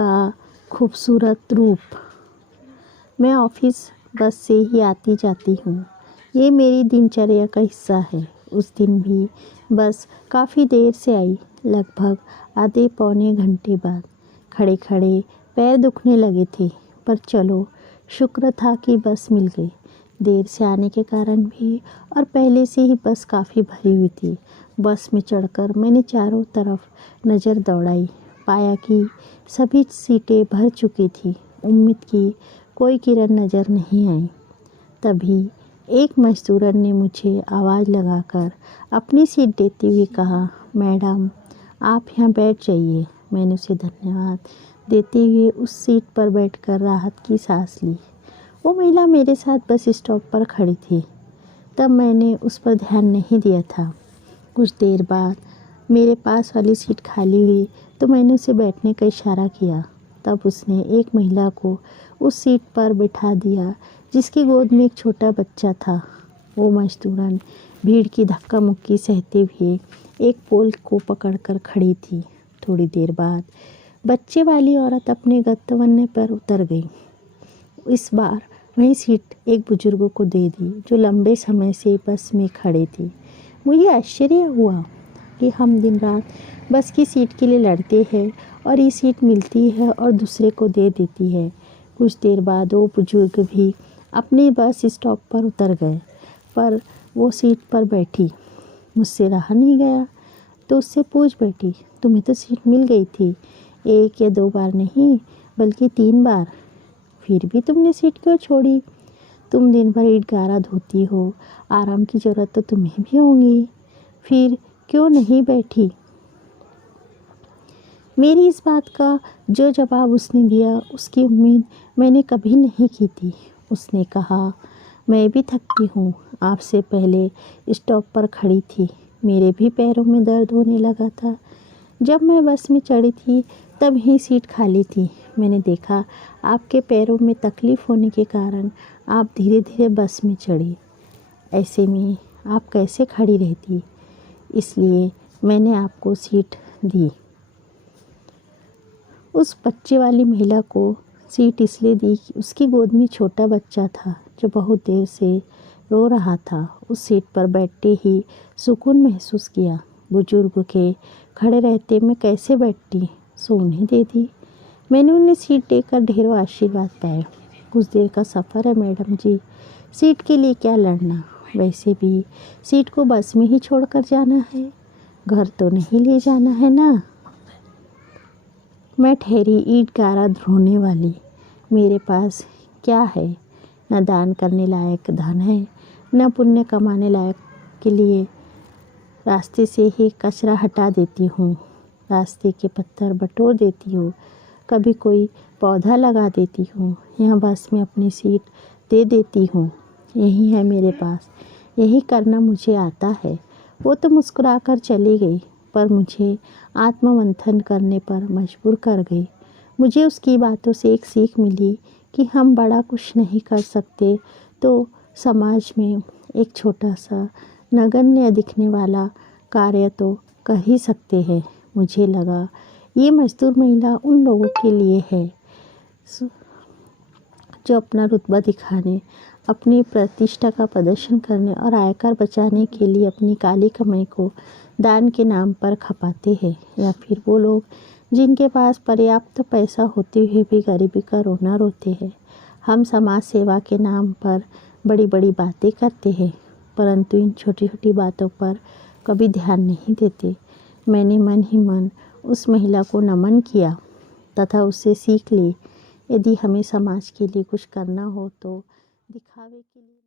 का खूबसूरत रूप। मैं ऑफिस बस से ही आती जाती हूँ। ये मेरी दिनचर्या का हिस्सा है। उस दिन भी बस काफ़ी देर से आई, लगभग आधे पौने घंटे बाद। खड़े खड़े पैर दुखने लगे थे, पर चलो शुक्र था कि बस मिल गई। देर से आने के कारण भी और पहले से ही बस काफ़ी भरी हुई थी। बस में चढ़कर मैंने चारों तरफ नज़र दौड़ाई, पाया कि सभी सीटें भर चुकी थी। उम्मीद की कोई किरण नज़र नहीं आई। तभी एक मज़दूरन ने मुझे आवाज़ लगाकर अपनी सीट देते हुए कहा, मैडम आप यहाँ बैठ जाइए। मैंने उसे धन्यवाद देते हुए उस सीट पर बैठकर राहत की सांस ली। वो महिला मेरे साथ बस स्टॉप पर खड़ी थी। तब मैंने उस पर ध्यान नहीं दिया था। कुछ देर बाद मेरे पास वाली सीट खाली हुई तो मैंने उसे बैठने का इशारा किया। तब उसने एक महिला को उस सीट पर बिठा दिया जिसकी गोद में एक छोटा बच्चा था। वो मजदूरन भीड़ की धक्का मुक्की सहते हुए एक पोल को पकड़कर खड़ी थी। थोड़ी देर बाद बच्चे वाली औरत अपने गंतव्य पर उतर गई। इस बार वही सीट एक बुजुर्ग को दे दी जो लंबे समय से बस में खड़े थे। मुझे आश्चर्य हुआ कि हम दिन रात बस की सीट के लिए लड़ते हैं और ये सीट मिलती है और दूसरे को दे देती है। कुछ देर बाद वो बुजुर्ग भी अपने बस स्टॉप पर उतर गए, पर वो सीट पर बैठी। मुझसे रहा नहीं गया तो उससे पूछ बैठी, तुम्हें तो सीट मिल गई थी, 1 या 2 बार नहीं बल्कि 3 बार, फिर भी तुमने सीट क्यों छोड़ी? तुम दिन भर ईंट गारा धोती हो, आराम की ज़रूरत तो तुम्हें भी होगी, फिर क्यों नहीं बैठी? मेरी इस बात का जो जवाब उसने दिया उसकी उम्मीद मैंने कभी नहीं की थी। उसने कहा, मैं भी थकती हूँ, आपसे पहले स्टॉप पर खड़ी थी, मेरे भी पैरों में दर्द होने लगा था। जब मैं बस में चढ़ी थी तब ही सीट खाली थी। मैंने देखा आपके पैरों में तकलीफ़ होने के कारण आप धीरे धीरे बस में चढ़ी। ऐसे में आप कैसे खड़ी रहती, इसलिए मैंने आपको सीट दी। उस बच्चे वाली महिला को सीट इसलिए दी कि उसकी गोद में छोटा बच्चा था जो बहुत देर से रो रहा था। उस सीट पर बैठते ही सुकून महसूस किया। बुजुर्ग के खड़े रहते मैं कैसे बैठती, सो उन्हें दे दी। मैंने उन्हें सीट देकर ढेरों आशीर्वाद पाए। कुछ देर का सफ़र है मैडम जी, सीट के लिए क्या लड़ना, वैसे भी सीट को बस में ही छोड़कर जाना है, घर तो नहीं ले जाना है ना। मैं ठहरी ईंट गारा ढोने वाली, मेरे पास क्या है, न दान करने लायक धन है, न पुण्य कमाने लायक के लिए। रास्ते से ही कचरा हटा देती हूँ, रास्ते के पत्थर बटोर देती हूँ, कभी कोई पौधा लगा देती हूँ, यहाँ बस में अपनी सीट दे देती हूँ। यही है मेरे पास, यही करना मुझे आता है। वो तो मुस्कुराकर चली गई, पर मुझे आत्ममंथन करने पर मजबूर कर गई। मुझे उसकी बातों से एक सीख मिली कि हम बड़ा कुछ नहीं कर सकते तो समाज में एक छोटा सा नगण्य दिखने वाला कार्य तो कर ही सकते हैं। मुझे लगा ये मजदूर महिला उन लोगों के लिए है जो अपना रुतबा दिखाने, अपनी प्रतिष्ठा का प्रदर्शन करने और आयकर बचाने के लिए अपनी काली कमाई को दान के नाम पर खपाते हैं, या फिर वो लोग जिनके पास पर्याप्त पैसा होते हुए भी गरीबी का रोना रोते हैं। हम समाज सेवा के नाम पर बड़ी बड़ी बातें करते हैं, परंतु इन छोटी छोटी बातों पर कभी ध्यान नहीं देते। मैंने मन ही मन उस महिला को नमन किया तथा उससे सीख ली, यदि हमें समाज के लिए कुछ करना हो तो दिखावे के लिए